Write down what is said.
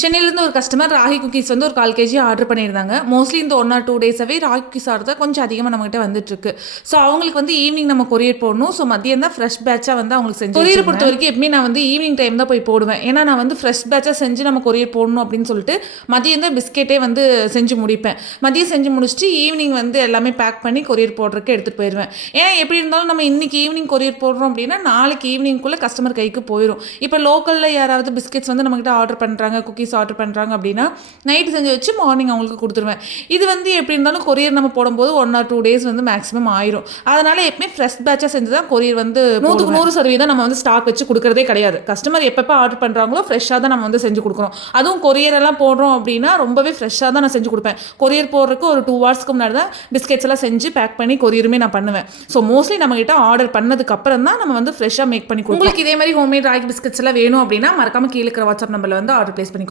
சென்னையிலேருந்து ஒரு customer ragi cookies வந்து ஒரு 1/4 kg ஆர்டர் பண்ணியிருந்தாங்க. மோஸ்ட்லி இந்த 1 or 2 டேஸாவே ராகி குக்கீஸ் ஆர்டர் தான் கொஞ்சம் அதிகமாக நம்மகிட்ட வந்துட்டுருக்கு. ஸோ அவங்களுக்கு வந்து ஈவினிங் நம்ம கொரியர் போடணும். ஸோ மதியம் தான் ஃப்ரெஷ் பேட்சாக வந்து அவங்களுக்கு செஞ்சு கொரியர் பொறுத்த வரைக்கும் எப்பவுமே நான் வந்து ஈவினிங் டைம் தான் போய் போடுவேன். ஏன்னா நான் வந்து ஃப்ரெஷ் பேட்சாக செஞ்சு நம்ம கொரியர் போடணும் அப்படின்னு சொல்லிட்டு மதியம் தான் பிஸ்கெட்டே வந்து செஞ்சு முடிப்பேன். மதியம் செஞ்சு முடிச்சுட்டு ஈவினிங் வந்து எல்லாமே பேக் பண்ணி கொரியர் போடுறதுக்கு எடுத்துகிட்டு போயிடுவேன். ஏன்னா எப்படி இருந்தாலும் நம்ம இன்னைக்கு ஈவினிங் கொரியர் போடுறோம் அப்படின்னா நாளைக்கு ஈவினிங்குள்ளே கஸ்டமர் கைக்கு போயிடும். இப்போ லோக்கலில் யாராவது பிஸ்கெட்ஸ் வந்து நம்மகிட்ட ஆர்டர் பண்ணுறாங்க, குக்கீஸ் ஆர்டர் பண்ணுறாங்க அப்படின்னா நைட்டு செஞ்சு வச்சு மார்னிங் அவங்களுக்கு கொடுத்துருவேன். இது வந்து எப்படி இருந்தாலும் கொரியர் நம்ம போடும்போது 1 or 2 days வந்து மேக்ஸிமம் ஆயிரும். அதனால் எப்பவுமே ஃப்ரெஷ் பேட்சாக செஞ்சு தான் கொரியர் வந்து 100% நம்ம வந்து ஸ்டாக் வச்சு கொடுக்குறதே கிடையாது. கஸ்டமர் எப்பப்போ ஆர்டர் பண்ணுறாங்களோ ஃப்ரெஷ்ஷாக தான் நம்ம வந்து செஞ்சு கொடுக்குறோம். அதுவும் கொரியர் எல்லாம் போடுறோம் அப்படின்னா ரொம்பவே ஃப்ரெஷ்ஷாக தான் நான் செஞ்சு கொடுப்பேன். கொரியர் போடுறதுக்கு ஒரு 2 hours முன்னாடி தான் பிஸ்கெட்ஸ் எல்லாம் செஞ்சு பேக் பண்ணி கொரியருமே நான் பண்ணுவேன். ஸோ மோஸ்ட்லி நம்ம கிட்ட ஆர்டர் பண்ணதுக்கு அப்புறம் தான் நம்ம வந்து ஃப்ரெஷ்ஷாக மேக் பண்ணி கொடுப்போம். உங்களுக்கு இதே மாதிரி ஹோம்மேட் ராகி பிஸ்கெட்ஸ் எல்லாம் வேணும் அப்படின்னா மறக்காம கீழே இருக்கிற வாட்ஸ்அப் நம்பரில் வந்து ஆர்டர் பிளேஸ் பண்ணி